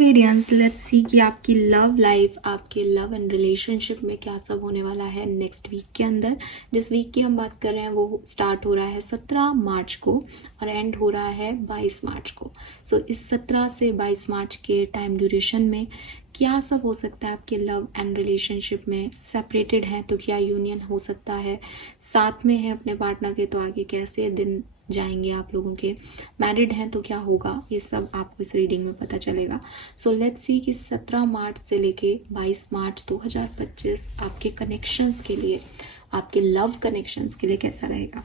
Aquarians, let's see कि आपकी love life, आपके लव एंड रिलेशनशिप में क्या सब होने वाला है नेक्स्ट वीक के अंदर। जिस वीक की हम बात कर रहे हैं वो स्टार्ट हो रहा है 17 मार्च को और एंड हो रहा है 22 मार्च को। सो इस 17 से 22 मार्च के टाइम ड्यूरेशन में क्या सब हो सकता है आपके लव एंड रिलेशनशिप में। सेपरेटेड है तो क्या यूनियन हो सकता है, साथ में है अपने पार्टनर के तो आगे कैसे दिन जाएंगे आप लोगों के, मैरिड हैं तो क्या होगा, ये सब आपको इस रीडिंग में पता चलेगा। सो लेट्स सी कि 17 मार्च से लेके 22 मार्च 2025 आपके कनेक्शंस के लिए, आपके लव कनेक्शंस के लिए कैसा रहेगा।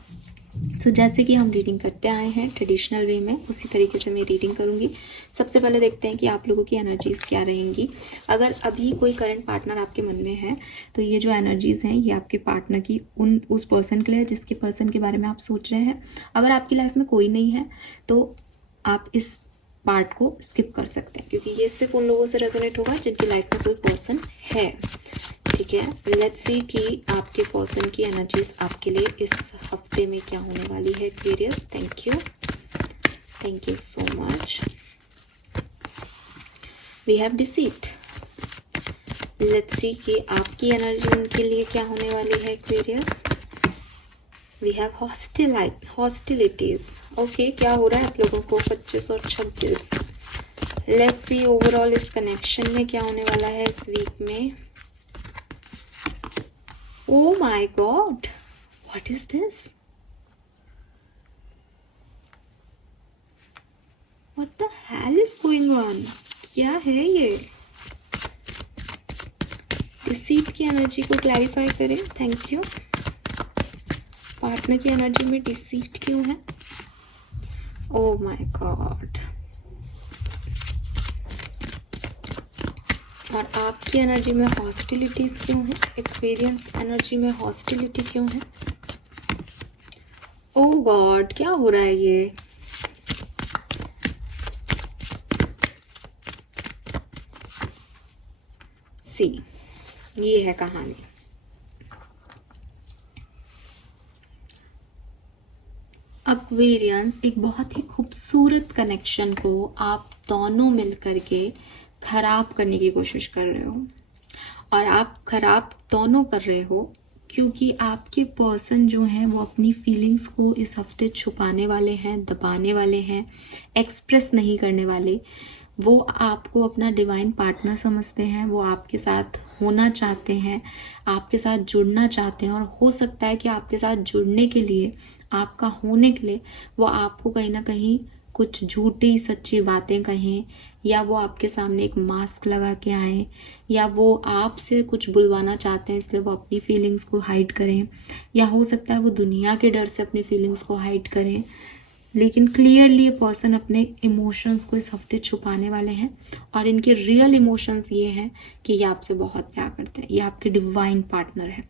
सो जैसे कि हम रीडिंग करते आए हैं ट्रेडिशनल वे में, उसी तरीके से मैं रीडिंग करूँगी। सबसे पहले देखते हैं कि आप लोगों की एनर्जीज़ क्या रहेंगी। अगर अभी कोई करंट पार्टनर आपके मन में है तो ये जो एनर्जीज़ हैं ये आपके पार्टनर की उस पर्सन के लिए, जिसके पर्सन के बारे में आप सोच रहे हैं। अगर आपकी लाइफ में कोई नहीं है तो आप इस पार्ट को स्किप कर सकते हैं, क्योंकि ये सिर्फ उन लोगों से रेजोनेट होगा जिनकी लाइफ में कोई पर्सन है। ठीक है, लेट्स सी कि आपके पर्सन की एनर्जीज आपके लिए इस हफ्ते में क्या होने वाली है Aquarius. Thank you so much. We have deceit. Let's see कि आपकी एनर्जी उनके लिए क्या होने वाली है Aquarius. We have hostilities. Okay, क्या हो रहा है आप लोगों को 25 और 26। लेट्स सी ओवरऑल इस कनेक्शन में क्या होने वाला है इस वीक में। Oh my God, what is this? What the hell is going on? क्या है ये? डिसीट की एनर्जी को क्लैरिफाई करें, थैंक यू। पार्टनर की एनर्जी में डिसीट क्यों है? Oh my God. और आपकी एनर्जी में हॉस्टिलिटीज क्यों है? एक्वेरियंस एनर्जी में हॉस्टिलिटी क्यों है? ओह गॉड, क्या हो रहा है ये? सी, ये है कहानी। एक्वेरियंस, एक बहुत ही खूबसूरत कनेक्शन को आप दोनों मिलकर के खराब करने की कोशिश कर रहे हो, और आप खराब दोनों कर रहे हो क्योंकि आपके पर्सन जो हैं वो अपनी फीलिंग्स को इस हफ्ते छुपाने वाले हैं, दबाने वाले हैं, एक्सप्रेस नहीं करने वाले। वो आपको अपना डिवाइन पार्टनर समझते हैं, वो आपके साथ होना चाहते हैं, आपके साथ जुड़ना चाहते हैं, और हो सकता है कि आपके साथ जुड़ने के लिए, आपका होने के लिए वो आपको कहीं ना कहीं कुछ झूठी सच्ची बातें कहें, या वो आपके सामने एक मास्क लगा के आए, या वो आपसे कुछ बुलवाना चाहते हैं इसलिए वो अपनी फीलिंग्स को हाइड करें, या हो सकता है वो दुनिया के डर से अपनी फीलिंग्स को हाइड करें। लेकिन क्लियरली ये पर्सन अपने इमोशंस को इस हफ्ते छुपाने वाले हैं, और इनके रियल इमोशंस ये हैं कि ये आपसे बहुत प्यार करते हैं, ये आपके डिवाइन पार्टनर है।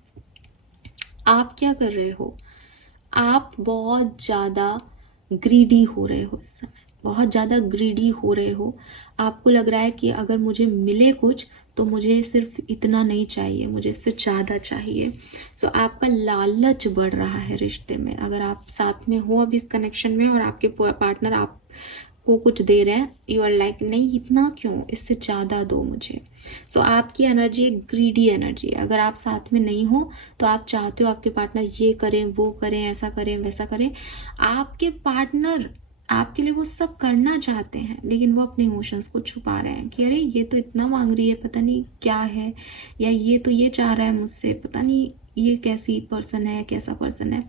आप क्या कर रहे हो? आप बहुत ज़्यादा ग्रीडी हो रहे हो इस समय, बहुत ज़्यादा ग्रीडी हो रहे हो। आपको लग रहा है कि अगर मुझे मिले कुछ तो मुझे सिर्फ इतना नहीं चाहिए, मुझे इससे ज़्यादा चाहिए। सो आपका लालच बढ़ रहा है रिश्ते में। अगर आप साथ में हो अभी इस कनेक्शन में और आपके पार्टनर आपको कुछ दे रहे हैं, यू आर लाइक नहीं इतना क्यों, इससे ज़्यादा दो मुझे। सो आपकी एनर्जी एक ग्रीडी एनर्जी है। अगर आप साथ में नहीं हो तो आप चाहते हो आपके पार्टनर ये करें, वो करें, ऐसा करें, वैसा करें। आपके पार्टनर आपके लिए वो सब करना चाहते हैं, लेकिन वो अपने इमोशंस को छुपा रहे हैं कि अरे ये तो इतना मांग रही है, पता नहीं क्या है, या ये तो ये चाह रहा है मुझसे, पता नहीं ये कैसी पर्सन है, कैसा पर्सन है।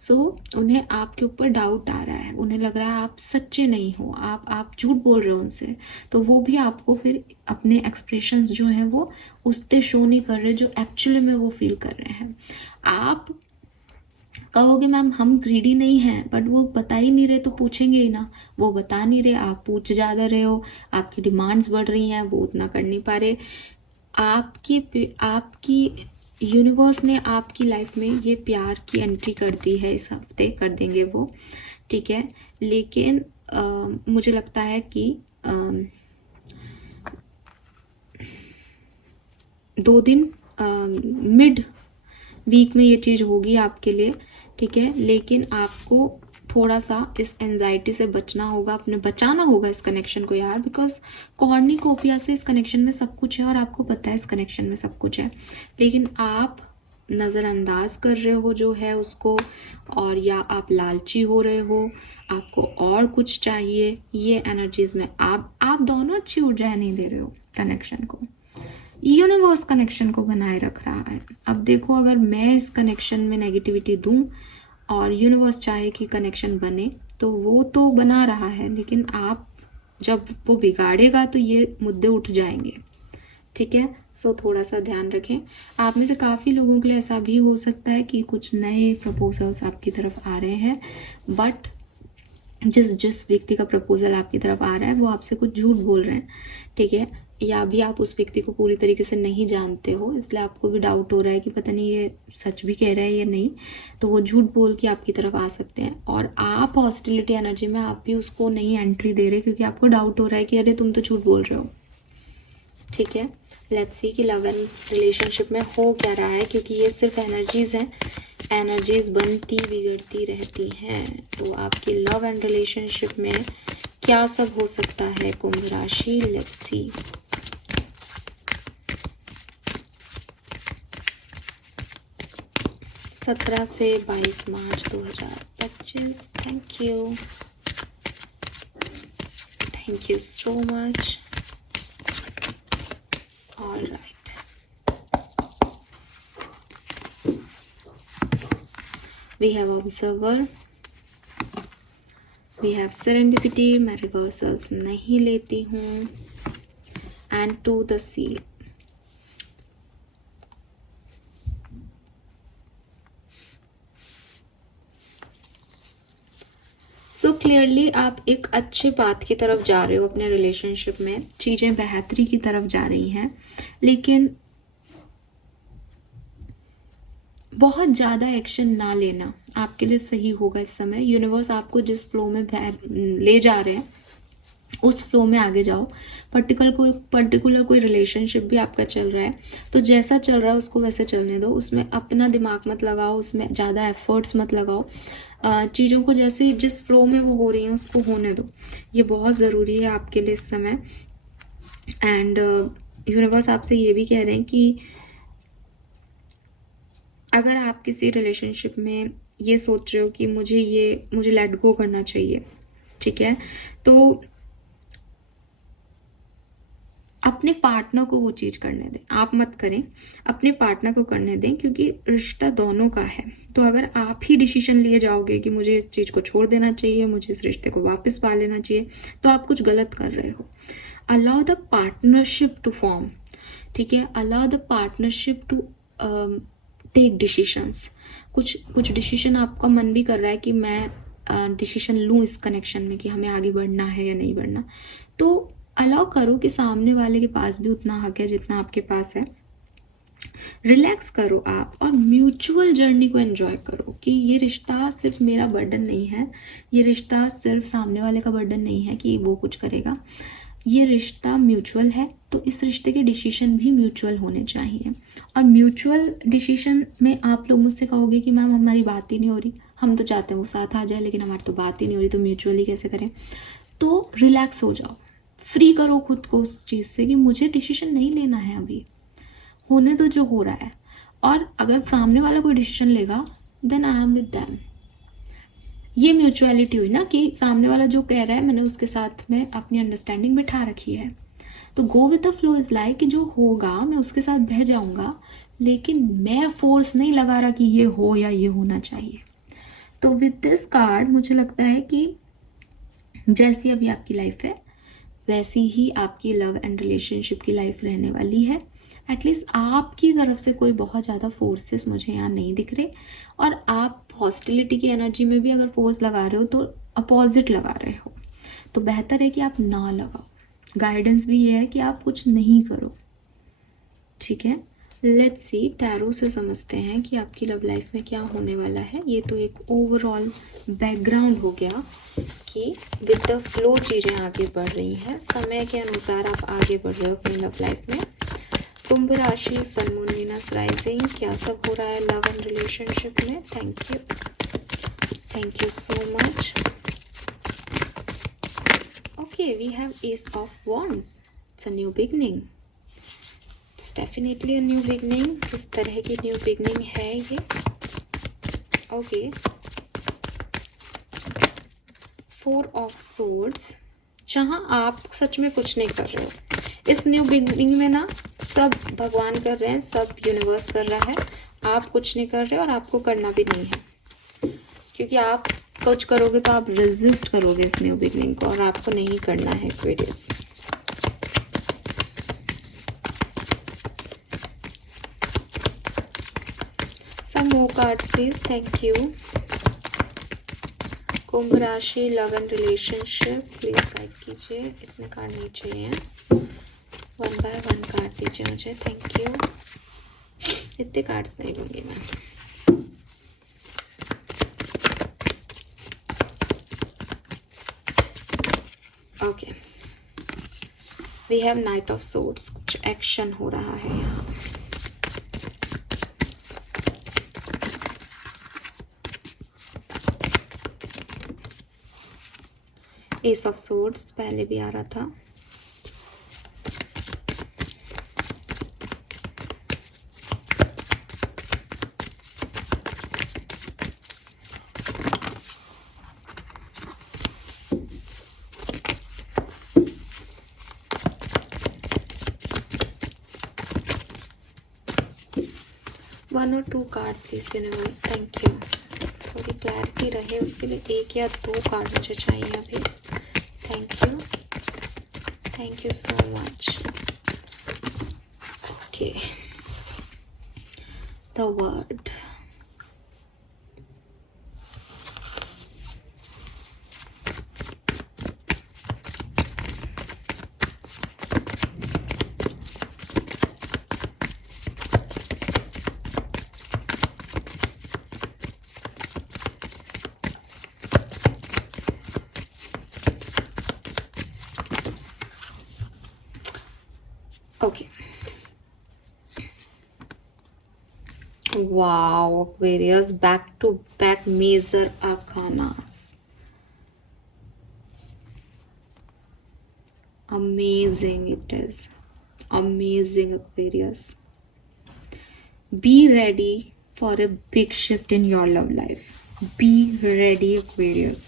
सो उन्हें आपके ऊपर डाउट आ रहा है, उन्हें लग रहा है आप सच्चे नहीं हो, आप झूठ बोल रहे हो उनसे। तो वो भी आपको फिर अपने एक्सप्रेशंस जो हैं वो उससे शो नहीं कर रहे जो एक्चुअली में वो फील कर रहे हैं। आप कहोगे मैम हम ग्रीडी नहीं हैं, बट वो बता ही नहीं रहे तो पूछेंगे ही ना। वो बता नहीं रहे, आप पूछ ज़्यादा रहे हो, आपकी डिमांड्स बढ़ रही हैं, वो उतना कर नहीं पा रहे। आपकी यूनिवर्स ने आपकी लाइफ में ये प्यार की एंट्री कर दी है, इस हफ्ते कर देंगे वो, ठीक है। लेकिन मुझे लगता है कि 2 दिन मिड वीक में ये चीज़ होगी आपके लिए, ठीक है। लेकिन आपको थोड़ा सा इस एंजाइटी से बचना होगा, अपने बचाना होगा इस कनेक्शन को यार, बिकॉज कॉर्निकोपिया से इस कनेक्शन में सब कुछ है और आपको पता है इस कनेक्शन में सब कुछ है, लेकिन आप नज़रअंदाज कर रहे हो जो है उसको, और या आप लालची हो रहे हो, आपको और कुछ चाहिए। ये एनर्जीज में आप दोनों अच्छी ऊर्जाएं नहीं दे रहे हो कनेक्शन को। यूनिवर्स कनेक्शन को बनाए रख रहा है। अब देखो, अगर मैं इस कनेक्शन में नेगेटिविटी दूं और यूनिवर्स चाहे कि कनेक्शन बने, तो वो तो बना रहा है, लेकिन आप जब वो बिगाड़ेगा तो ये मुद्दे उठ जाएंगे, ठीक है। सो थोड़ा सा ध्यान रखें। आप में से काफ़ी लोगों के लिए ऐसा भी हो सकता है कि कुछ नए प्रपोजल्स आपकी तरफ आ रहे हैं, बट जिस व्यक्ति का प्रपोजल आपकी तरफ आ रहा है वो आपसे कुछ झूठ बोल रहे हैं, ठीक है, या अभी आप उस व्यक्ति को पूरी तरीके से नहीं जानते हो, इसलिए आपको भी डाउट हो रहा है कि पता नहीं ये सच भी कह रहा है या नहीं, तो वो झूठ बोल के आपकी तरफ आ सकते हैं। और आप हॉस्टिलिटी एनर्जी में आप भी उसको नहीं एंट्री दे रहे, क्योंकि आपको डाउट हो रहा है कि अरे तुम तो झूठ बोल रहे हो, ठीक है। लेट्स सी कि लव एंड रिलेशनशिप में हो क्या रहा है, क्योंकि ये सिर्फ एनर्जीज हैं, एनर्जीज बनती बिगड़ती रहती हैं। तो आपकी लव एंड रिलेशनशिप में क्या सब हो सकता है कुंभ राशि, लेट्स सी। सत्रह से 22 March 2025। Thank you so much. All right, we have observer, we have serendipity, मैं रिवर्सल्स नहीं लेती हूँ, and to the see. So clearly आप एक अच्छे बात की तरफ जा रहे हो अपने रिलेशनशिप में, चीजें बेहतरी की तरफ जा रही हैं, लेकिन बहुत ज़्यादा एक्शन ना लेना आपके लिए सही होगा इस समय। यूनिवर्स आपको जिस फ्लो में ले जा रहे हैं उस फ्लो में आगे जाओ। पर्टिकुलर कोई रिलेशनशिप भी आपका चल रहा है तो जैसा चल रहा है उसको वैसे चलने दो, उसमें अपना दिमाग मत लगाओ, उसमें ज़्यादा एफर्ट्स मत लगाओ। चीज़ों को जैसे जिस फ्लो में वो हो रही हैं उसको होने दो, ये बहुत ज़रूरी है आपके लिए इस समय। एंड यूनिवर्स आपसे ये भी कह रहे हैं कि अगर आप किसी रिलेशनशिप में ये सोच रहे हो कि मुझे लेट गो करना चाहिए, ठीक है, तो अपने पार्टनर को वो चीज़ करने दें, आप मत करें, अपने पार्टनर को करने दें, क्योंकि रिश्ता दोनों का है। तो अगर आप ही डिसीजन लिए जाओगे कि मुझे इस चीज़ को छोड़ देना चाहिए, मुझे इस रिश्ते को वापस पा लेना चाहिए, तो आप कुछ गलत कर रहे हो। Allow the partnership to form, ठीक है, allow the partnership to take decisions. कुछ डिसीजन आपका मन भी कर रहा है कि मैं डिसीजन लूँ इस कनेक्शन में कि हमें आगे बढ़ना है या नहीं बढ़ना, तो अलाउ करो कि सामने वाले के पास भी उतना हक है जितना आपके पास है। रिलैक्स करो आप और म्यूचुअल जर्नी को एंजॉय करो कि ये रिश्ता सिर्फ मेरा बर्डन नहीं है, ये रिश्ता सिर्फ सामने वाले का बर्डन नहीं है कि वो कुछ करेगा, ये रिश्ता म्यूचुअल है, तो इस रिश्ते के डिसीजन भी म्यूचुअल होने चाहिए। और म्यूचुअल डिसीजन में आप लोग मुझसे कहोगे कि मैम हमारी बात ही नहीं हो रही, हम तो चाहते हैं वो साथ आ जाए लेकिन हमारी तो बात ही नहीं हो रही, तो म्यूचुअली कैसे करें। तो रिलैक्स हो जाओ, फ्री करो खुद को उस चीज़ से कि मुझे डिसीजन नहीं लेना है, अभी होने दो जो हो रहा है। और अगर सामने वाला कोई डिसीजन लेगा then I am with them. ये म्यूचुअलिटी हुई ना कि सामने वाला जो कह रहा है मैंने उसके साथ में अपनी अंडरस्टैंडिंग बिठा रखी है। तो go with the flow is like कि जो होगा मैं उसके साथ बह जाऊंगा, लेकिन मैं फोर्स नहीं लगा रहा कि ये हो या ये होना चाहिए। तो विद दिस कार्ड मुझे लगता है कि जैसी अभी आपकी लाइफ है वैसी ही आपकी लव एंड रिलेशनशिप की लाइफ रहने वाली है। एटलीस्ट आपकी तरफ से कोई बहुत ज़्यादा फोर्सेस मुझे यहाँ नहीं दिख रहे, और आप हॉस्टिलिटी की एनर्जी में भी अगर फोर्स लगा रहे हो तो अपोजिट लगा रहे हो, तो बेहतर है कि आप ना लगाओ। गाइडेंस भी ये है कि आप कुछ नहीं करो, ठीक है। लेट्स सी, टैरो से समझते हैं कि आपकी लव लाइफ में क्या होने वाला है। ये तो एक ओवरऑल बैकग्राउंड हो गया कि विद द फ्लो चीज़ें आगे बढ़ रही हैं, समय के अनुसार आप आगे बढ़ रहे हो अपनी लव लाइफ में। कुंभ राशि, सन मून वीनस राइजिंग, क्या सब हो रहा है लव एंड रिलेशनशिप में। Thank you. Thank you so much. Okay, we have Ace of Wands. It's a new beginning. It's definitely a new beginning. किस तरह की new beginning है ये? Okay. Four of Swords. जहाँ आप सच में कुछ नहीं कर रहे हो इस न्यू बिगिनिंग में ना, सब भगवान कर रहे हैं, सब यूनिवर्स कर रहा है, आप कुछ नहीं कर रहे और आपको करना भी नहीं है, क्योंकि आप कुछ करोगे तो आप रेजिस्ट करोगे इस न्यू बिगिनिंग को और आपको नहीं करना है Aquarius. Some more cards please, thank you. कुंभ राशि, love and relationship, please guide कीजिए। इतने कार्ड नहीं चाहिए, 1 बाय 1 कार्ड दीजिए मुझे, थैंक यू। इतने कार्ड्स नहीं लूंगी मैं। Okay, we have knight of swords. कुछ एक्शन हो रहा है यहाँ। एस ऑफ सोर्ड्स पहले भी आ रहा था। वन और 2 card please universe, thank you. थोड़ी क्लैरिटी रहे उसके लिए 1 या 2 कार्ड मुझे चाहिए अभी, thank you so much. Okay, the word. Okay. Wow, Aquarius, back to back major arcanas. Amazing it is. Amazing, Aquarius. Be ready for a big shift in your love life. Be ready, Aquarius.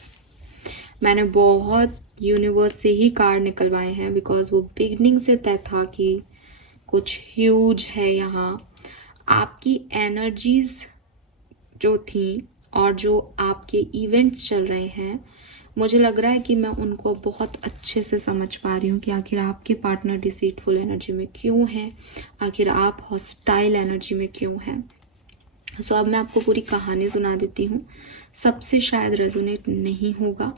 मैंने बहुत universe से ही card निकलवाए हैं because वो beginning से तय था कि कुछ ह्यूज है यहाँ। आपकी एनर्जीज जो थी और जो आपके इवेंट्स चल रहे हैं, मुझे लग रहा है कि मैं उनको बहुत अच्छे से समझ पा रही हूँ कि आखिर आपके पार्टनर डिसीटफुल एनर्जी में क्यों है, आखिर आप हॉस्टाइल एनर्जी में क्यों हैं। सो अब मैं आपको पूरी कहानी सुना देती हूँ। सबसे शायद रेजोनेट नहीं होगा,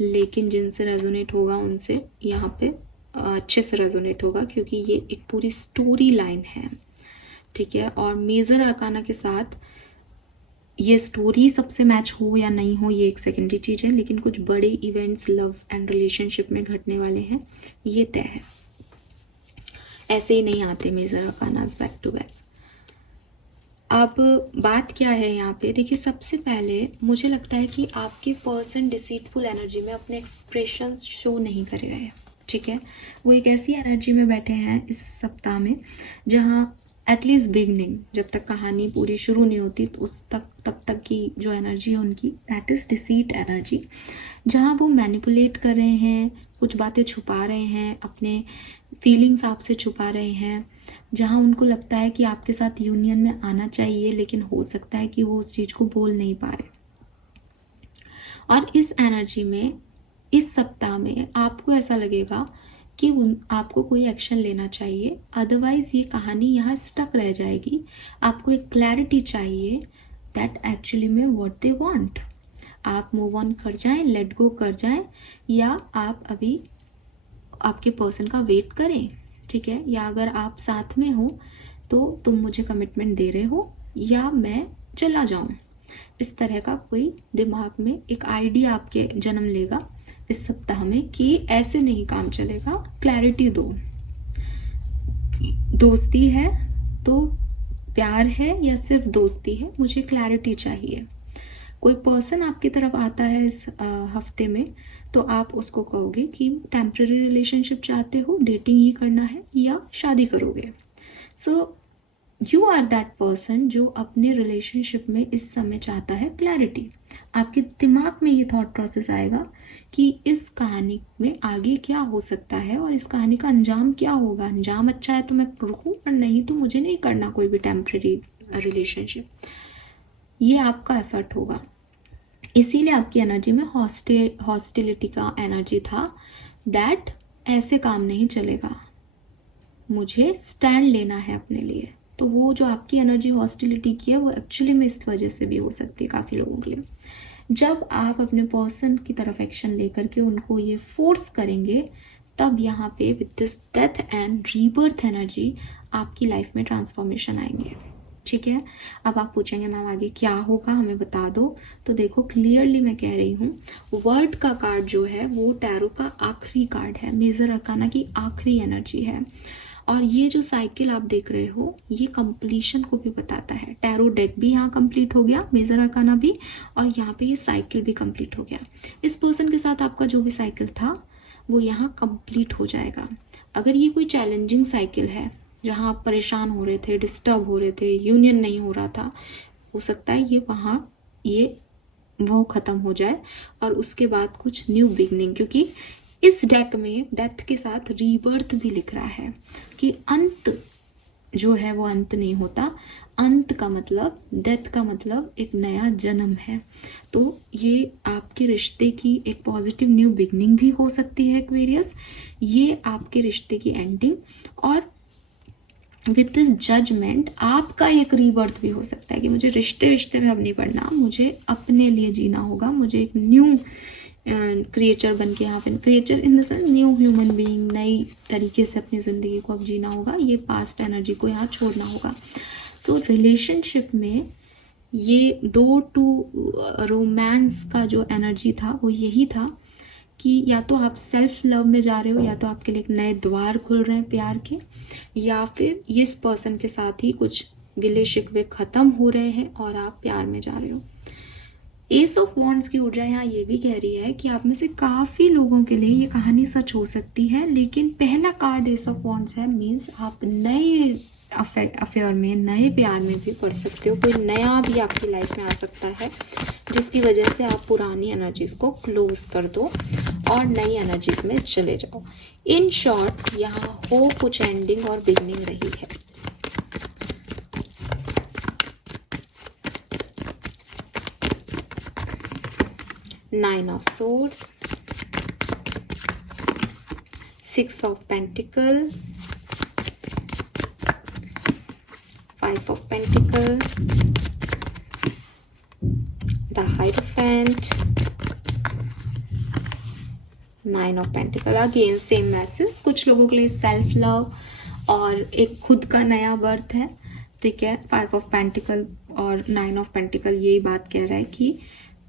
लेकिन जिनसे रेजोनेट होगा उनसे यहाँ पे अच्छे से रेजोनेट होगा, क्योंकि ये एक पूरी स्टोरी लाइन है, ठीक है। और मेजर आर्काना के साथ ये स्टोरी सबसे मैच हो या नहीं हो ये एक सेकेंडरी चीज़ है, लेकिन कुछ बड़े इवेंट्स लव एंड रिलेशनशिप में घटने वाले हैं, ये तय है। ऐसे ही नहीं आते मेजर आर्कानास बैक टू बैक। अब बात क्या है यहाँ पे, देखिए सबसे पहले मुझे लगता है कि आपके पर्सन डिसीटफुल एनर्जी में अपने एक्सप्रेशंस शो नहीं कर रहे हैं, ठीक है। वो एक ऐसी एनर्जी में बैठे हैं इस सप्ताह में जहाँ एटलीस्ट बिगनिंग, जब तक कहानी पूरी शुरू नहीं होती तो तब तक की जो एनर्जी है उनकी, दैट इज़ डिसीट एनर्जी, जहाँ वो मैनिपुलेट कर रहे हैं, कुछ बातें छुपा रहे हैं, अपने फीलिंग्स आपसे छुपा रहे हैं, जहाँ उनको लगता है कि आपके साथ यूनियन में आना चाहिए, लेकिन हो सकता है कि वो उस चीज़ को बोल नहीं पा रहे। और इस एनर्जी में इस सप्ताह में आपको ऐसा लगेगा कि आपको कोई एक्शन लेना चाहिए, अदरवाइज ये कहानी यहाँ स्टक रह जाएगी। आपको एक क्लैरिटी चाहिए दैट एक्चुअली में व्हाट दे वांट। आप मूव ऑन कर जाएं, लेट गो कर जाएं, या आप अभी आपके पर्सन का वेट करें, ठीक है। या अगर आप साथ में हो तो तुम मुझे कमिटमेंट दे रहे हो या मैं चला जाऊं, इस तरह का कोई दिमाग में एक आइडिया आपके जन्म लेगा इस सप्ताह में कि ऐसे नहीं काम चलेगा। क्लैरिटी दो, दोस्ती है तो प्यार है या सिर्फ दोस्ती है, मुझे क्लैरिटी चाहिए। कोई पर्सन आपकी तरफ आता है इस हफ्ते में, तो आप उसको कहोगे कि टेम्पररी रिलेशनशिप चाहते हो, डेटिंग ही करना है या शादी करोगे। So you are that person जो अपने रिलेशनशिप में इस समय चाहता है क्लैरिटी। आपके दिमाग में ये थॉट प्रोसेस आएगा कि इस कहानी में आगे क्या हो सकता है और इस कहानी का अंजाम क्या होगा। अंजाम अच्छा है तो मैं रुकूं, और नहीं तो मुझे नहीं करना कोई भी टेम्पररी रिलेशनशिप। ये आपका एफर्ट होगा। इसीलिए आपकी एनर्जी में हॉस्टिलिटी का एनर्जी था, दैट ऐसे काम नहीं चलेगा, मुझे स्टैंड लेना है अपने लिए। तो वो जो आपकी एनर्जी हॉस्टिलिटी की है वो एक्चुअली में इस वजह से भी हो सकती है काफ़ी लोगों के लिए। जब आप अपने पर्सन की तरफ एक्शन लेकर के उनको ये फोर्स करेंगे, तब यहाँ पे with this death and rebirth energy आपकी लाइफ में ट्रांसफॉर्मेशन आएंगे। ठीक है, अब आप पूछेंगे मैम आगे क्या होगा, हमें बता दो। तो देखो क्लियरली मैं कह रही हूँ, वर्ड का कार्ड जो है वो टैरो का आखिरी कार्ड है, मेजर अरकाना की आखिरी एनर्जी है। और ये जो साइकिल आप देख रहे हो ये कंप्लीशन को भी बताता है। टैरो डेक भी यहाँ कंप्लीट हो गया, मेजर अरकाना भी, और यहाँ पे ये साइकिल भी कंप्लीट हो गया। इस पर्सन के साथ आपका जो भी साइकिल था वो यहाँ कंप्लीट हो जाएगा। अगर ये कोई चैलेंजिंग साइकिल है जहाँ आप परेशान हो रहे थे, डिस्टर्ब हो रहे थे, यूनियन नहीं हो रहा था, हो सकता है ये वहाँ ये वो ख़त्म हो जाए और उसके बाद कुछ न्यू बिगनिंग, क्योंकि इस डेक में डेथ के साथ रीबर्थ भी लिख रहा है कि अंत जो है वो अंत नहीं होता। अंत का मतलब, डेथ का मतलब एक नया जन्म है। तो ये आपके रिश्ते की एक पॉजिटिव न्यू बिगनिंग भी हो सकती है एक्वेरियस, ये आपके रिश्ते की एंडिंग, और विद दिस जजमेंट आपका एक रीबर्थ भी हो सकता है कि मुझे रिश्ते में अब नहीं पड़ना, मुझे अपने लिए जीना होगा, मुझे एक न्यू क्रिएचर बन के, यहाँ पे creature in the sense new human being, नई तरीके से अपनी ज़िंदगी को अब जीना होगा, ये पास्ट एनर्जी को यहाँ छोड़ना होगा। सो रिलेशनशिप में ये डोर टू रोमांस का जो एनर्जी था वो यही था कि या तो आप सेल्फ लव में जा रहे हो, या तो आपके लिए एक नए द्वार खुल रहे हैं प्यार के, या फिर इस पर्सन के साथ ही कुछ गिले शिकवे खत्म हो रहे हैं और आप प्यार में जा रहे हो। एस ऑफ वॉन्ड्स की ऊर्जा यहाँ ये भी कह रही है कि आप में से काफ़ी लोगों के लिए ये कहानी सच हो सकती है, लेकिन पहला कार्ड एस ऑफ वॉन्ड्स है, मीन्स आप नए अफेयर में, नए प्यार में भी पड़ सकते हो। कोई नया भी आपकी लाइफ में आ सकता है जिसकी वजह से आप पुरानी एनर्जीज को क्लोज कर दो और नई एनर्जीज में चले जाओ। इन शॉर्ट यहाँ हो कुछ एंडिंग और बिगनिंग रही है। Nine of Swords, Six of Pentacles, Five of Pentacles, the Hierophant, Nine of Pentacles। Again same message, कुछ लोगों के लिए सेल्फ लव और एक खुद का नया बर्थ है। ठीक है, फाइव ऑफ पेंटिकल और नाइन ऑफ पेंटिकल यही बात कह रहा है कि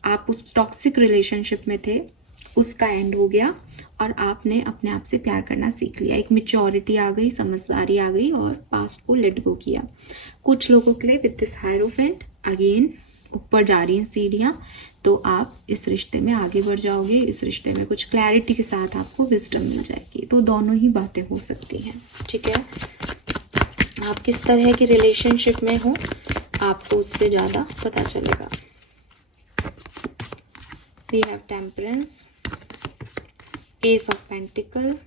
आप उस टॉक्सिक रिलेशनशिप में थे, उसका एंड हो गया और आपने अपने आप से प्यार करना सीख लिया। एक मैच्योरिटी आ गई, समझदारी आ गई और पास्ट को लेट गो किया। कुछ लोगों के लिए विद दिस हायरोफेंट अगेन ऊपर जा रही हैं सीढ़ियाँ, तो आप इस रिश्ते में आगे बढ़ जाओगे। इस रिश्ते में कुछ क्लैरिटी के साथ आपको विजडम मिल जाएगी। तो दोनों ही बातें हो सकती हैं। ठीक है, आप किस तरह के रिलेशनशिप में हो आपको उससे ज़्यादा पता चलेगा। We have Temperance, Ace of Pentacles,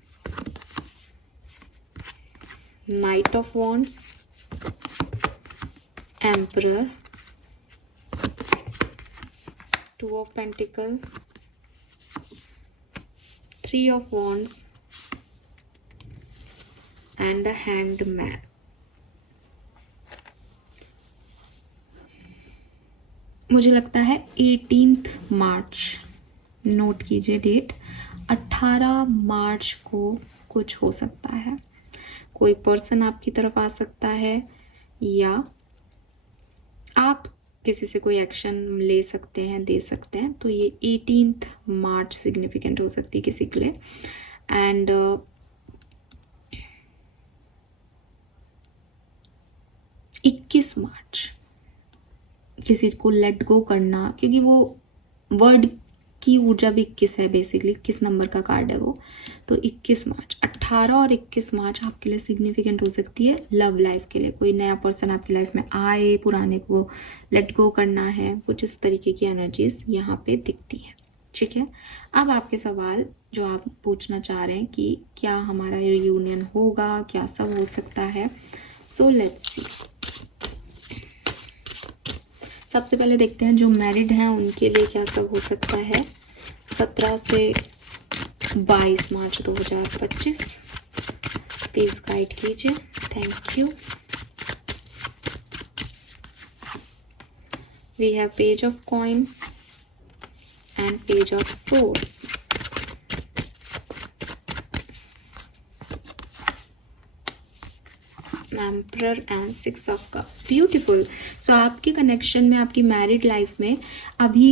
Knight of Wands, Emperor, Two of Pentacles, Three of Wands, and the Hanged Man। मुझे लगता है 18 मार्च, नोट कीजिए डेट, 18 मार्च को कुछ हो सकता है। कोई पर्सन आपकी तरफ आ सकता है या आप किसी से कोई एक्शन ले सकते हैं, दे सकते हैं। तो ये 18 मार्च सिग्निफिकेंट हो सकती है किसी के लिए। एंड 21 मार्च किसी को लेट गो करना, क्योंकि वो वर्ड की ऊर्जा भी 21 है, बेसिकली 21 नंबर का कार्ड है वो। तो 21 मार्च, 18 और 21 मार्च आपके लिए सिग्निफिकेंट हो सकती है लव लाइफ के लिए। कोई नया पर्सन आपकी लाइफ में आए, पुराने को लेट गो करना है, कुछ इस तरीके की एनर्जीज यहाँ पे दिखती है। ठीक है, अब आपके सवाल जो आप पूछना चाह रहे हैं कि क्या हमारा रियूनियन होगा, क्या सब हो सकता है। So let's see. सबसे पहले देखते हैं जो मैरिड हैं उनके लिए क्या सब हो सकता है 17 से 22 मार्च 2025। प्लीज गाइड कीजिए, thank you. We have page of coin and page of swords. Emperor and 6 of cups, beautiful. So आपके कनेक्शन में, आपकी मैरिड लाइफ में अभी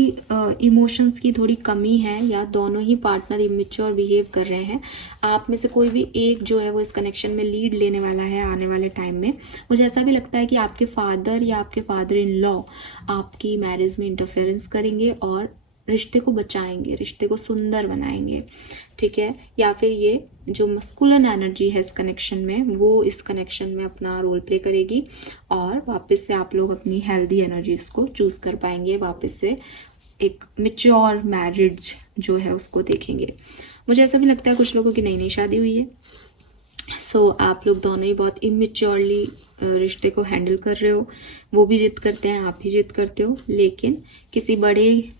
इमोशंस की थोड़ी कमी है, या दोनों ही पार्टनर इमेच्योर बिहेव कर रहे हैं। आप में से कोई भी एक जो है वो इस कनेक्शन में लीड लेने वाला है आने वाले टाइम में। मुझे ऐसा भी लगता है कि आपके फादर या आपके फादर इन लॉ आपकी मैरिज में इंटरफेरेंस करेंगे और रिश्ते को बचाएंगे, रिश्ते को सुंदर बनाएंगे। ठीक है, या फिर ये जो मस्कुलिन एनर्जी है इस कनेक्शन में, वो इस कनेक्शन में अपना रोल प्ले करेगी और वापस से आप लोग अपनी हेल्दी एनर्जीज को चूज कर पाएंगे, वापस से एक मेच्योर मैरिज जो है उसको देखेंगे। मुझे ऐसा भी लगता है कुछ लोगों की नई नई शादी हुई है। सो आप लोग दोनों ही बहुत इमेच्योरली रिश्ते को हैंडल कर रहे हो। वो भी जिद करते हैं, आप भी जिद करते हो, लेकिन किसी बड़े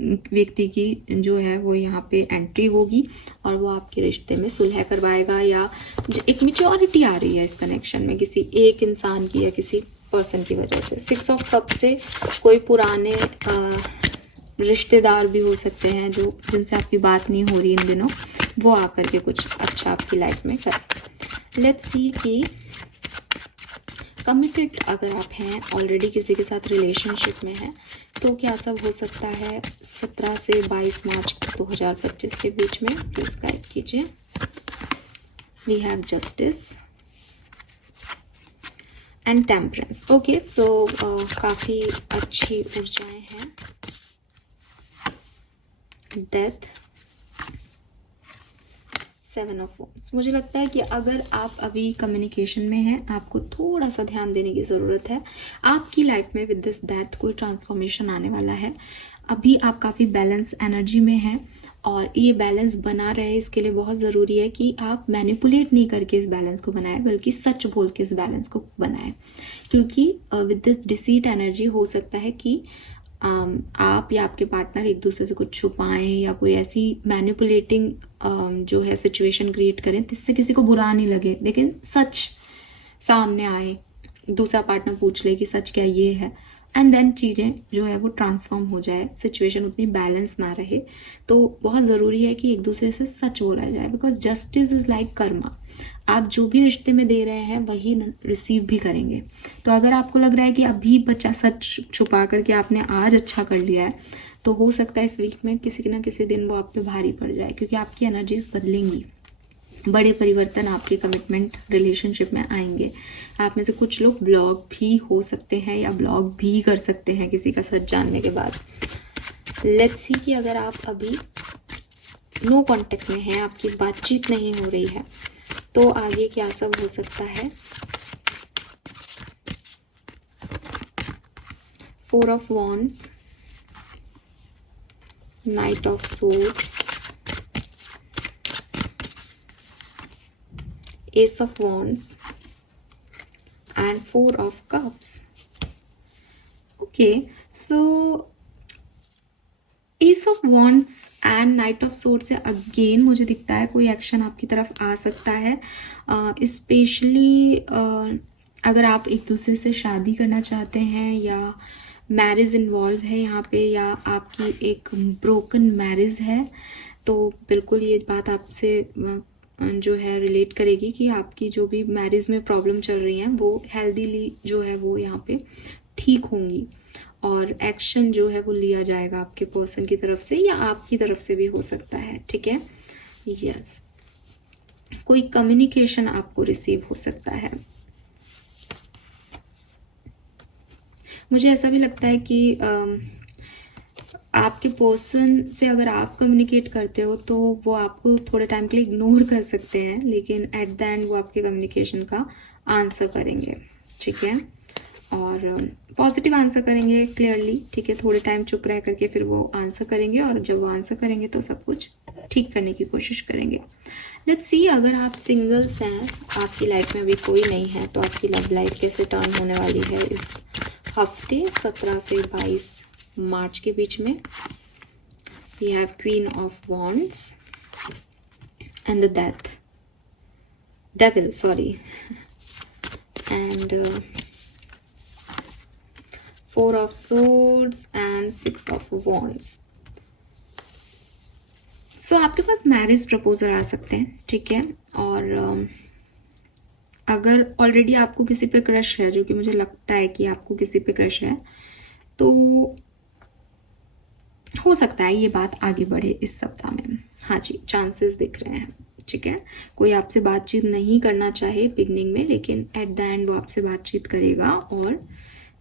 व्यक्ति की जो है वो यहाँ पे एंट्री होगी और वो आपके रिश्ते में सुलह करवाएगा, या एक मेच्योरिटी आ रही है इस कनेक्शन में किसी एक इंसान की या किसी पर्सन की वजह से। 6 ऑफ कप से कोई पुराने रिश्तेदार भी हो सकते हैं जो जिनसे आपकी बात नहीं हो रही इन दिनों, वो आकर के कुछ अच्छा आपकी लाइफ में करें। लेट्स सी कि कमिटेड अगर आप हैं, ऑलरेडी किसी के साथ रिलेशनशिप में हैं, तो क्या सब हो सकता है 17 से 22 मार्च 2025 के बीच में। प्लीज गाइड कीजिए। We have justice and temperance. Okay, so काफी अच्छी ऊर्जाएं हैं। Death, 7 of wands. मुझे लगता है कि अगर आप अभी कम्युनिकेशन में हैं, आपको थोड़ा सा ध्यान देने की ज़रूरत है। आपकी लाइफ में विद दिस डेथ कोई ट्रांसफॉर्मेशन आने वाला है। अभी आप काफ़ी बैलेंस एनर्जी में हैं और ये बैलेंस बना रहे, इसके लिए बहुत ज़रूरी है कि आप मैनिपुलेट नहीं करके इस बैलेंस को बनाएं, बल्कि सच बोल के इस बैलेंस को बनाएं। क्योंकि विद दिस डिसीट एनर्जी हो सकता है कि आप या आपके पार्टनर एक दूसरे से कुछ छुपाएं या कोई ऐसी मैनिपुलेटिंग जो है सिचुएशन क्रिएट करें जिससे किसी को बुरा नहीं लगे, लेकिन सच सामने आए, दूसरा पार्टनर पूछ ले कि सच क्या ये है, एंड देन चीज़ें जो है वो ट्रांसफॉर्म हो जाए, सिचुएशन उतनी बैलेंस ना रहे। तो बहुत ज़रूरी है कि एक दूसरे से सच बोला जाए, because justice is like Karma. आप जो भी रिश्ते में दे रहे हैं वही रिसीव भी करेंगे। तो अगर आपको लग रहा है कि अभी बच्चा सच छुपा करके आपने आज अच्छा कर लिया है, तो हो सकता है इस वीक में किसी ना किसी दिन वो आप पे भारी पड़ जाए, क्योंकि आपकी एनर्जीज बदलेंगी। बड़े परिवर्तन आपके कमिटमेंट रिलेशनशिप में आएंगे। आप में से कुछ लोग ब्लॉग भी हो सकते हैं या ब्लॉग भी कर सकते हैं किसी का सच जानने के बाद। लेट्स सी कि अगर आप अभी नो कांटेक्ट में हैं, आपकी बातचीत नहीं हो रही है, तो आगे क्या सब हो सकता है। 4 of wands, night of swords, S of wands and 4 of cups. Okay, so S of wands and night of sword से अगेन मुझे दिखता है कोई एक्शन आपकी तरफ आ सकता है, स्पेशली अगर आप एक दूसरे से शादी करना चाहते हैं या मैरिज इन्वॉल्व है यहाँ पे, या आपकी एक ब्रोकन मैरिज है, तो बिल्कुल ये बात आपसे जो है रिलेट करेगी कि आपकी जो भी मैरिज में प्रॉब्लम चल रही हैं वो हेल्दीली जो है वो यहाँ पे ठीक होंगी, और एक्शन जो है वो लिया जाएगा आपके पर्सन की तरफ से या आपकी तरफ से भी हो सकता है। ठीक है, यस, कोई कम्युनिकेशन आपको रिसीव हो सकता है। मुझे ऐसा भी लगता है कि आपके पर्सन से अगर आप कम्युनिकेट करते हो तो वो आपको थोड़े टाइम के लिए इग्नोर कर सकते हैं, लेकिन एट द एंड वो आपके कम्युनिकेशन का आंसर करेंगे, ठीक है, और पॉजिटिव आंसर करेंगे क्लियरली, ठीक है। थोड़े टाइम चुप रह करके फिर वो आंसर करेंगे, और जब वो आंसर करेंगे तो सब कुछ ठीक करने की कोशिश करेंगे। लेट्स सी, अगर आप सिंगल्स हैं, आपकी लाइफ में अभी कोई नहीं है, तो आपकी लव लाइफ कैसे टर्न होने वाली है इस हफ्ते 17 से 22 मार्च के बीच में। We have queen of wands and the death devil, sorry, and Four of Swords and Six of Wands. So आपके पास मैरिज प्रपोजल आ सकते हैं, ठीक है, और अगर ऑलरेडी आपको किसी पे क्रश है, जो कि मुझे लगता है कि आपको किसी पे क्रश है, तो हो सकता है ये बात आगे बढ़े इस सप्ताह में। हाँ जी, चांसेस दिख रहे हैं, ठीक है। कोई आपसे बातचीत नहीं करना चाहे बिगनिंग में, लेकिन एट द एंड वो आपसे बातचीत करेगा और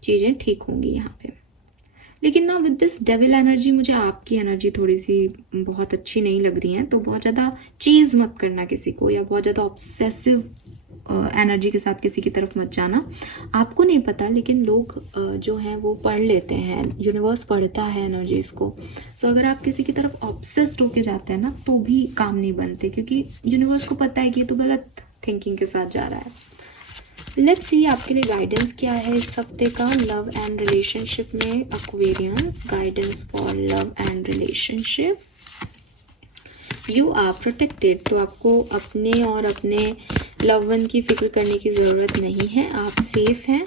चीज़ें ठीक होंगी यहाँ पे। लेकिन ना विद दिस डेविल एनर्जी, मुझे आपकी एनर्जी थोड़ी सी बहुत अच्छी नहीं लग रही है, तो बहुत ज़्यादा चीज़ मत करना किसी को, या बहुत ज़्यादा ऑब्सेसिव एनर्जी के साथ किसी की तरफ मत जाना। आपको नहीं पता, लेकिन लोग जो हैं वो पढ़ लेते हैं, यूनिवर्स पढ़ता है एनर्जीज को। सो अगर आप किसी की तरफ ऑब्सेस्ड होके जाते हैं ना, तो भी काम नहीं बनते, क्योंकि यूनिवर्स को पता है कि ये तो गलत थिंकिंग के साथ जा रहा है। लेट्स सी आपके लिए गाइडेंस क्या है इस हफ्ते का लव एंड रिलेशनशिप में। Aquarians, guidance for love and relationship. You are protected, तो आपको अपने और अपने लव वन की फिक्र करने की ज़रूरत नहीं है, आप सेफ हैं।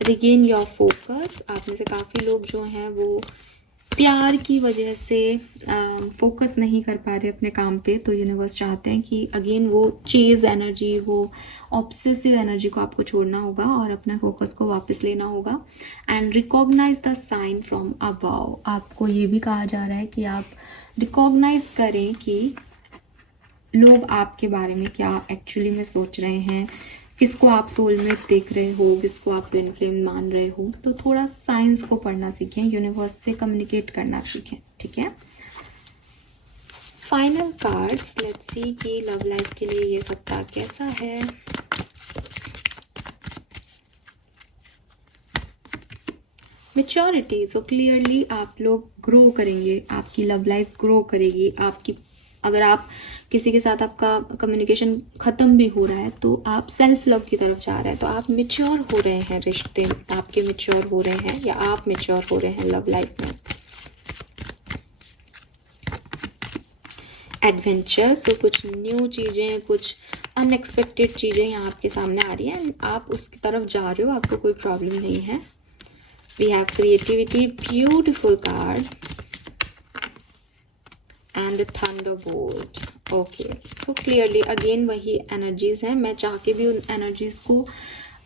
रिगेन योर फोकस, आप में से काफ़ी लोग जो हैं वो प्यार की वजह से फोकस नहीं कर पा रहे अपने काम पे, तो यूनिवर्स चाहते हैं कि अगेन वो चेज एनर्जी, वो ऑब्सेसिव एनर्जी को आपको छोड़ना होगा और अपने फोकस को वापस लेना होगा। And recognise the sign from above, आपको ये भी कहा जा रहा है कि आप रिकॉग्नाइज करें कि लोग आपके बारे में क्या एक्चुअली में सोच रहे हैं, किसको आप सोलमेट देख रहे हो, किसको आप ट्विन फ्लेम मान रहे हो। तो थोड़ा साइंस को पढ़ना सीखें, यूनिवर्स से कम्युनिकेट करना सीखें, ठीक है। फाइनल कार्ड्स, लेट्स सी कि लव लाइफ के लिए ये सप्ताह कैसा है। मैच्योरिटी, तो क्लियरली आप लोग ग्रो करेंगे, आपकी लव लाइफ ग्रो करेगी। आपकी, अगर आप किसी के साथ आपका कम्युनिकेशन ख़त्म भी हो रहा है, तो आप सेल्फ लव की तरफ जा रहे हैं, तो आप मेच्योर हो रहे हैं, रिश्ते आपके मेच्योर हो रहे हैं, या आप मेच्योर हो रहे हैं लव लाइफ में। एडवेंचर, सो कुछ न्यू चीज़ें, कुछ अनएक्सपेक्टेड चीज़ें यहाँ आपके सामने आ रही हैं, आप उसकी तरफ जा रहे हो, आपको कोई प्रॉब्लम नहीं है। We have creativity, beautiful card, and thunderbolt. Okay, so clearly again वही एनर्जीज हैं, मैं चाह के भी उन एनर्जीज को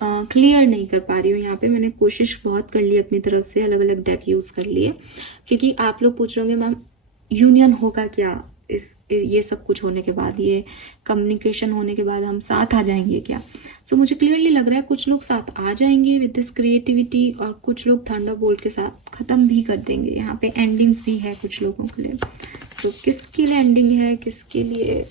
क्लियर नहीं कर पा रही हूँ। यहाँ पे मैंने कोशिश बहुत कर ली अपनी तरफ से, अलग अलग डेक यूज़ कर लिए, क्योंकि आप लोग पूछ रहे होंगे मैम यूनियन होगा क्या ये सब कुछ होने के बाद, ये कम्युनिकेशन होने के बाद हम साथ आ जाएंगे क्या। सो मुझे क्लियरली लग रहा है कुछ लोग साथ आ जाएंगे विद दिस क्रिएटिविटी, और कुछ लोग थंडरबोल्ट के साथ ख़त्म भी कर देंगे। यहाँ पे एंडिंग्स भी है कुछ लोगों के लिए। सो किसके लिए एंडिंग है, किसके लिए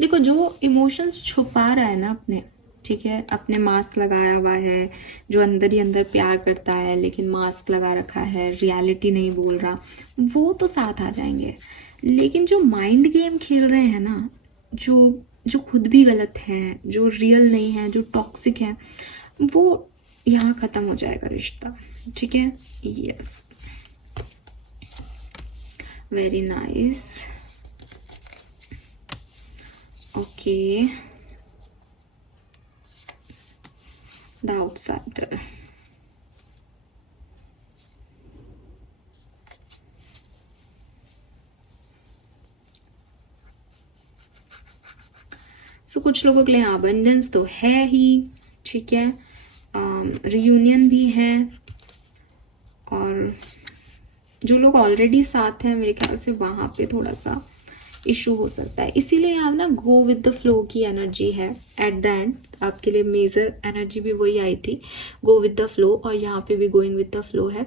देखो, जो इमोशंस छुपा रहा है ना अपने, ठीक है, अपने मास्क लगाया हुआ है, जो अंदर ही अंदर प्यार करता है लेकिन मास्क लगा रखा है, रियलिटी नहीं बोल रहा, वो तो साथ आ जाएंगे। लेकिन जो माइंड गेम खेल रहे हैं ना, जो जो खुद भी गलत है, जो रियल नहीं है, जो टॉक्सिक है, वो यहाँ ख़त्म हो जाएगा रिश्ता, ठीक है। Yes, very nice. Okay, the outsider. So कुछ लोगों के लिए अबंडेंस तो है ही, ठीक है। रियूनियन भी है, और जो लोग ऑलरेडी साथ हैं मेरे ख्याल से वहाँ पे थोड़ा सा इशू हो सकता है। इसीलिए यहाँ ना गो विद द फ्लो की एनर्जी है। एट द एंड आपके लिए मेजर एनर्जी भी वही आई थी, गो विद द फ्लो, और यहाँ पे भी गोइंग विद द फ्लो है।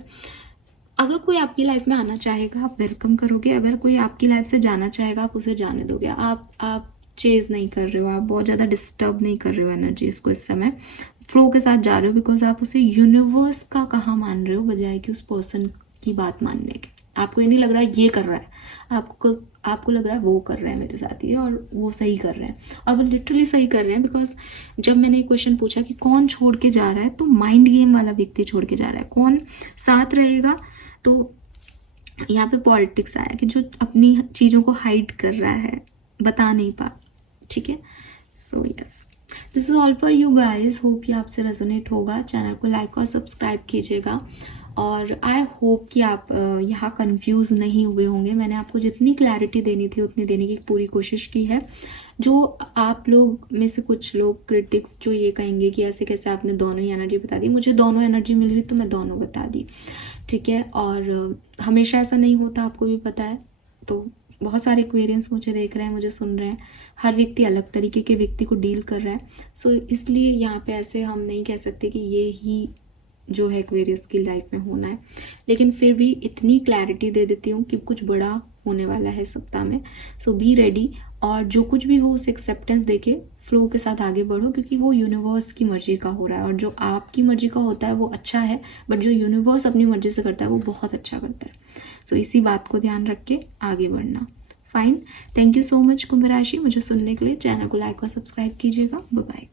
अगर कोई आपकी लाइफ में आना चाहेगा आप वेलकम करोगे, अगर कोई आपकी लाइफ से जाना चाहेगा आप उसे जाने दोगे। आप चेज नहीं कर रहे हो, आप बहुत ज़्यादा डिस्टर्ब नहीं कर रहे हो एनर्जीज को, इस समय फ्लो के साथ जा रहे हो, बिकॉज आप उसे यूनिवर्स का कहा मान रहे हो बजाय कि उस पर्सन की बात मानने के। आपको ये नहीं लग रहा है ये कर रहा है, आपको लग रहा है वो कर रहे हैं मेरे साथ ये, और वो सही कर रहे हैं, और वो लिटरली सही कर रहे हैं। बिकॉज जब मैंने ये क्वेश्चन पूछा कि कौन छोड़ के जा रहा है, तो माइंड गेम वाला व्यक्ति छोड़ के जा रहा है। कौन साथ रहेगा, तो यहाँ पे पॉलिटिक्स आया कि जो अपनी चीज़ों को हाइड कर रहा है, बता नहीं पा, ठीक है। So yes, this is all for you guys. Hope कि आपसे रेजोनेट होगा। चैनल को लाइक और सब्सक्राइब कीजिएगा, और आई होप कि आप यहाँ कंफ्यूज नहीं हुए होंगे। मैंने आपको जितनी क्लैरिटी देनी थी उतनी देने की पूरी कोशिश की है। जो आप लोग में से कुछ लोग क्रिटिक्स जो ये कहेंगे कि ऐसे कैसे आपने दोनों ही एनर्जी बता दी, मुझे दोनों एनर्जी मिल रही तो मैं दोनों बता दी, ठीक है। और हमेशा ऐसा नहीं होता, आपको भी पता है। तो बहुत सारे एक्वेरियंस मुझे देख रहे हैं, मुझे सुन रहे हैं, हर व्यक्ति अलग तरीके के व्यक्ति को डील कर रहा है। सो इसलिए यहाँ पे ऐसे हम नहीं कह सकते कि ये ही जो है एक्वेरियस की लाइफ में होना है, लेकिन फिर भी इतनी क्लैरिटी दे देती हूँ कि कुछ बड़ा होने वाला है सप्ताह में। सो बी रेडी, और जो कुछ भी हो उसे एक्सेप्टेंस देके फ्लो के साथ आगे बढ़ो, क्योंकि वो यूनिवर्स की मर्जी का हो रहा है, और जो आपकी मर्जी का होता है वो अच्छा है, बट जो यूनिवर्स अपनी मर्जी से करता है वो बहुत अच्छा करता है। सो इसी बात को ध्यान रख के आगे बढ़ना। Fine, thank you so much कुंभ राशि मुझे सुनने के लिए। चैनल को लाइक और सब्सक्राइब कीजिएगा। Bye bye.